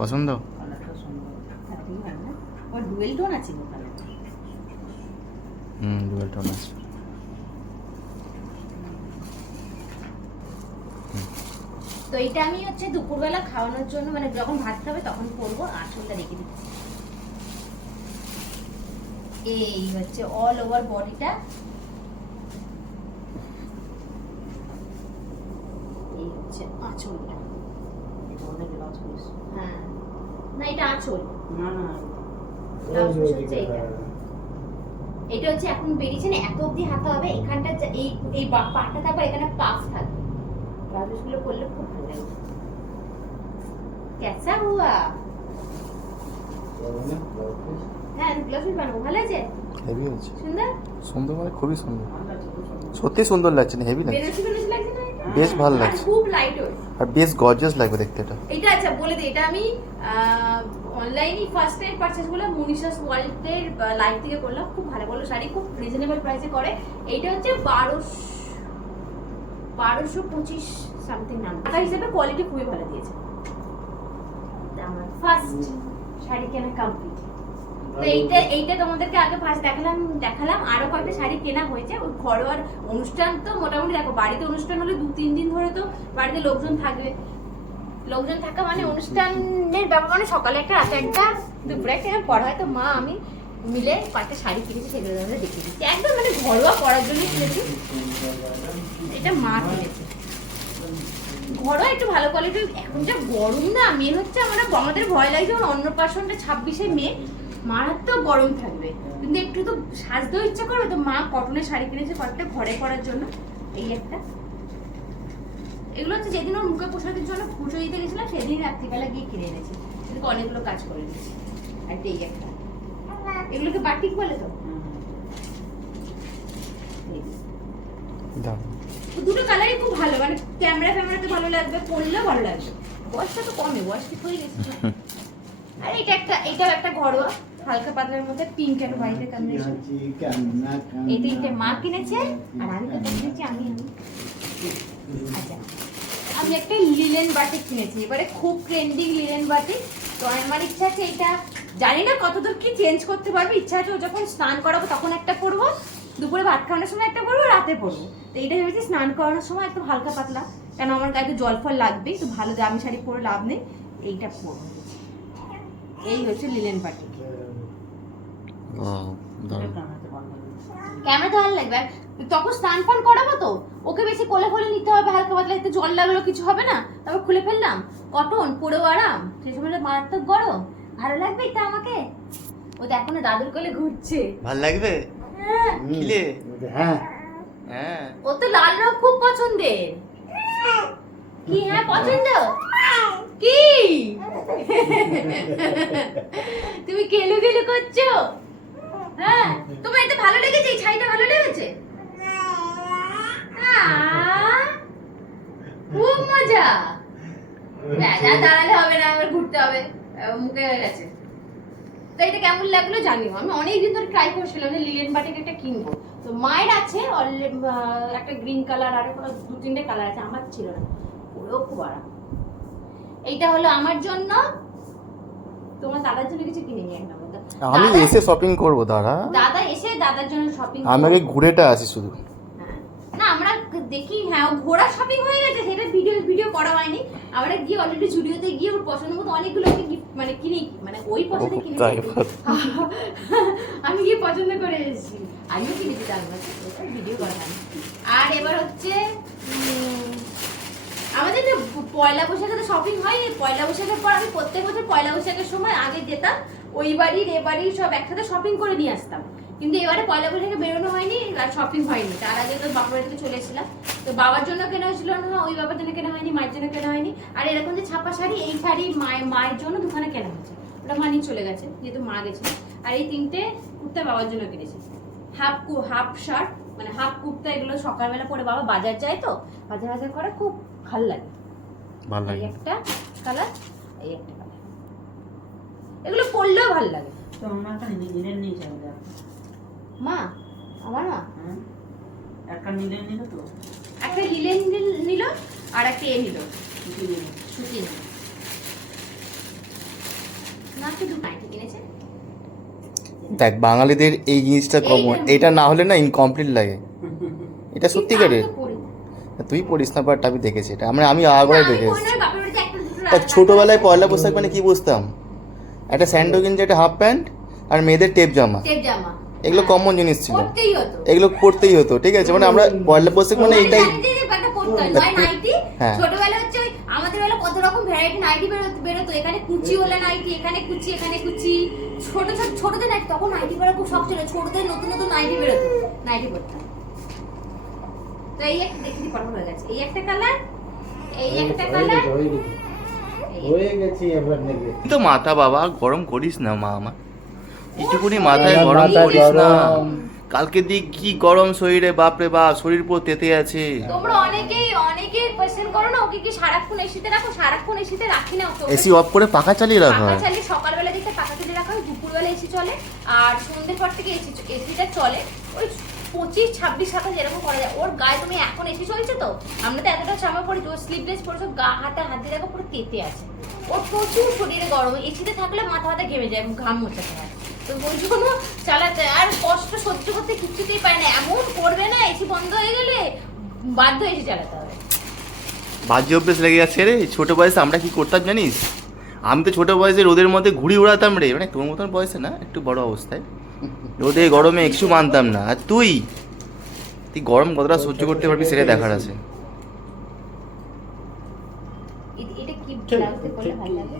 পছন্দ? হুম dual tone আছে। তো এটা আমি হচ্ছে দুপুরবেলা খাওয়ানোর জন্য মানে যখন ভাত খাবে তখন করব আসলটা রেখে দিচ্ছি। এই হচ্ছে অল ওভার বডিটা এই হচ্ছে আঁচলটা। অনেক হ্যাঁ। না এটা আঁচল। না না। ব্লাউজ পিস হচ্ছে এটা এটা হচ্ছে এখন বেরিয়েছে না এত অবধি হাতে হবে এখানটা এই এই পাটা তারপর এখানে পাফ থাকবে। ব্লাউজ করলে খুব ভালো লাগবে কেসা হুয়া। হ্যাঁ ব্লাউজ পিস বানাবো ভালো আছে? হেভি হয়েছে। সুন্দর? সুন্দর মানে খুবই সুন্দর। সত্যি সুন্দর। লাগছে না হেভি লাগছে। লাগছে না? বেশ ভালো লাগছে। খুব লাইট ওয়েট আর বেশ গর্জিয়াস লাগবে দেখতে এটা। এটা আচ্ছা বলে দিই এটা আমি অনলাইনে ফার্স্ট টাইম পারচেস করলাম মনীষাস ওয়ার্ল্ডের লাইভ থেকে করলাম। খুব ভালো ভালো শাড়ি খুব রিজনেবল প্রাইসে করে। এইটা হচ্ছে বারোশো বারোশো পঁচিশ সামথিং নাম। টাকা হিসেবে কোয়ালিটি খুবই ভালো দিয়েছে। আমার ফার্স্ট শাড়ি কেনা কমপ্লিট তো এইটা এইটা তোমাদেরকে আগে ফার্স্ট দেখালাম দেখালাম। আরও কয়েকটা শাড়ি কেনা হয়েছে। ওই ঘরোয়ার অনুষ্ঠান তো মোটামুটি দেখো বাড়িতে অনুষ্ঠান হলে দু তিন দিন ধরে তো বাড়িতে লোকজন থাকবে। লোকজন থাকা মানে অনুষ্ঠানের ব্যাপার মানে সকালে একটা রাতে একটা দুপুরে একটা পড়া হয়। তো মা আমি মিলে কয়েকটা শাড়ি কিনেছি সেগুলো আমরা দেখিয়ে দিচ্ছি। একদম মানে ঘরোয়া পরার জন্য কিনেছি। এটা মা কিনেছে। ঘরোয়া একটু ভালো কোয়ালিটির এখন যা গরম না মেন হচ্ছে আমরা আমাদের ভয় লাগছে যেমন অন্নপ্রাশনটা ছাব্বিশে মে মারাত্মক গরম থাকবে। কিন্তু একটু তো সাজতেও ইচ্ছা করবে তো মা কটনের শাড়ি কিনেছে কয়েকটা ঘরে করার জন্য এই একটা। এগুলো হচ্ছে যেদিন ওর মুখে পোশাকের জন্য পুজো দিতে গেছিলাম সেদিন রাত্রিবেলা গিয়ে কিনে এনেছি। এদিকে অনেকগুলো কাজ করে দিয়েছি। আর এই একটা। এগুলোকে বাটিক বলে তো? দুটো কালারই খুব ভালো মানে ক্যামেরা ফ্যামেরাতে ভালো লাগবে পরলেও ভালো লাগবে। বয়সটা তো কমে বয়স ঠিক হয়ে গেছে। আর এটা একটা এটাও একটা ঘরোয়া। হালকা পাতলার মধ্যে পিঙ্ক অ্যান্ড হোয়াইটের কম্বিনেশন এই তিনটে মা কিনেছে আর আমি তো কিনেছি আমি আমি। আচ্ছা আমি একটা লিলেন বাটিক কিনেছি। এবারে খুব ট্রেন্ডিং লিলেন বাটিক তো আমার ইচ্ছা আছে এটা। জানি না কতদূর কি চেঞ্জ করতে পারব। ইচ্ছা আছে ও যখন স্নান করাবো তখন একটা পরবো। দুপুরে ভাত খাওয়ানোর সময় একটা পরবো রাতে পরবো। তো এইটা ভেবেছি স্নান করানোর সময় একটু হালকা পাতলা। কেন আমার গায়ে তো জল ফল লাগবেই তো ভালো দামি শাড়ি পরে লাভ নেই। এইটা পরবো। এই হচ্ছে লিলেন বাটিক ও দারুণ কানাতে ভালো লাগছে ক্যামেরা তো ভালো লাগবে। তখন স্নান ফান করাবো তো? ওকে বেশি কোলে কোলে নিতে হবে হালকা পাতলা একটু জল লাগল কিছু হবে না। তারপর খুলে ফেললাম। কটন পরেও আরাম। সেই সময় মারাত্মক গরম। ভালো লাগবে এটা আমাকে? ও দেখো না দাদুর কোলে ঘুরছে। ভালো লাগবে? হ্যাঁ, হ্যাঁ। হ্যাঁ। ও তো লাল রং খুব পছন্দের। কি হ্যাঁ পছন্দ? কি? তুমি কেলু কেলু করছ? হ্যাঁ তোমার এটা ভালো লেগেছে? এই শাড়িটা ভালো লেগেছে? খুব মজা। আর দাঁড়ালে হবে না এবার ঘুরতে হবে। মুখে হয়ে গেছে। তো এটা কেমন লাগল জানিও। আমি অনেকদিন ধরে ট্রাই করছিলাম যে লিলেন বাটিক একটা কিনবো। তো মায়ের আছে একটা গ্রিন কালার আর একটা দু, তিনটে কালার আছে, আমার ছিল না। ওরেও খুব আরাম। এইটা হলো আমার জন্য। তোমার দাদার জন্য কিছু কিনে নিয়ে বলতো। আমি এসে শপিং করব দাঁড়া। দাদা এসে দাদার জন্য শপিং আমি আগে ঘুরেটা আসি শুধু। না আমরা দেখি হ্যাঁ ও ঘোড়া শপিং হয়ে গেছে সেটা ভিডিও ভিডিও করা হয়নি। আমরা গিয়ে অলরেডি জুডিওতে গিয়ে ওর পছন্দ মতো অনেকগুলো ওকে গিফট মানে কিনে মানে ওই পছন্দ কিনে আমি গিয়ে পছন্দ করে এসেছি। আমিও কিনেছি তার ভিডিও করা হয়নি। আর এবার হচ্ছে আমাদের পয়লা বৈশাখে তো শপিং হয় পয়লা বৈশাখের পর আমি প্রত্যেক বছর পয়লা বৈশাখের সময় আগে যেতাম, ওই বাড়ির এ বাড়ির সব একসাথে শপিং করে নিয়ে আসতাম। কিন্তু এবারে পয়লা বৈশাখে বেরোনো হয়নি, আর শপিং হয়নি। তার আগে তো বাবার বাড়িতে চলে এসেছিলাম। তো বাবার জন্য কেনা হয়েছিল না, ওই বাবার জন্য কেনা হয়নি, মায়ের জন্য কেনা হয়নি। আর এরকম যে ছাপা শাড়ি, এই শাড়ি মায়ের মায়ের জন্য দোকানে কেনা হয়েছে। ওটা মা চলে গেছে, যেহেতু মা গেছে। আর এই তিনটে কুর্তা বাবার জন্য কিনেছি। হাফ হাফ শার্ট মানে হাফ কুর্তা এগুলো সকালবেলা পরে বাবা বাজার যায় তো বাজার বাজার করে খুব ভালো লাগে। ভালো লাগে। একটা কালার এই একটা কালার এগুলো পরলেও ভালো লাগে। তো আমরা একটা নিলেন নিয়ে যাবে মা আমার মা? হ্যাঁ একটা নিলেন নিল তো। একটা লিলেন নিল আর একটা এ নিল। কিছু সুতি নিল। না শুধু নাইটি কিনেছে? দেখ বাঙালিদের এই জিনিসটা কমন এইটা- এটা না হলে না ইনকমপ্লিট লাগে। এটা সত্যিকারের তুই পড়িস না বাট আমি দেখেছি এটা। মানে আমি আমি দেখে এসেছি রাখা ছোটোবেলায় পয়লা পোশাক মানে কি বুঝতাম? একটা স্যান্ডো কিনছে একটা হাফ প্যান্ট আর মেয়েদের টেপ জামা। এগুলো হ্যাঁ। কমন জিনিস ছিল। এগুলো পড়তেই হতো ঠিক আছে? মানে আমরা পয়লা পোশাক মানে এটাই হয়, কত রকম ভ্যারাইটি নাইটি বেরোতো বেরোতো। এখানে কুচি হলে নাইটি এখানে কুচি এখানে কুচি। ছোট ছোট ছোটদের নাইটি তখন নাইটি পরা খুব শখ ছিল। ছোটদের নতুন নতুন নাইটি বেরোতো। নাইটি পরতাম তো এই একটা দেখি পড়া হয়ে গেছে। এই একটা কালার এই একটা কালার হয়ে গেছে। এবার নেবে তো মাথা বাবা গরম করিস না মা আমার। একটুকুনি মাথায় গরম করিস না। কালকে দিক কি গরম শরীরে বাপরে বাপ শরীর পুরো তেতে আছে। তোমরা অনেকেই অনেকেই কোয়েশ্চেন করো না ওকে কি সারাক্ষণ এসিতে রাখো? সারাক্ষণ এসিতে রাখি না ওকে এসি অফ করে পাখা চালিয়ে রাখা পাখা চালিয়ে সকালবেলা দিকে পাখা চালিয়ে রাখা হয় দুপুরবেলা এসি চলে আর সন্ধ্যের পর থেকে এসি এসিটা চলে। ওই পঁচিশ ছাব্বিশ সাতাশ এরকম করা যায়। ওর গায়ে তুমি এখন এসি চলছে তো? আমরা তো এতটা জামা পরি ওর স্লিভলেস পরেছো গা হাতে হাত দিয়ে দেখো পুরো তেতে আছে। ওর প্রচুর শরীরে গরম এসিতে থাকলে মাথা মাথা ঘেমে যায় ঘাম মোচাতে হয়। তো ওই জন্য চালাতে সহ্য করতে কিছুতেই পারে না। এমন করবে না এসি বন্ধ হয়ে গেলে বাধ্য এসি চালাতে হবে। বাহ্য অভ্যেস লেগে যাচ্ছে রে। ছোট বয়সে আমরা কি করতাম জানিস? আমি তো ছোট বয়সে রোদের মধ্যে ঘুড়ি উড়াতাম রে। মানে তোর মতন বয়সে না একটু বড় অবস্থায়। রোদে গরমে একটু মানতাম না। আর তুই? তুই গরম কতটা সহ্য করতে পারবি সেটা দেখার আছে। এটা কি ভালো লাগে?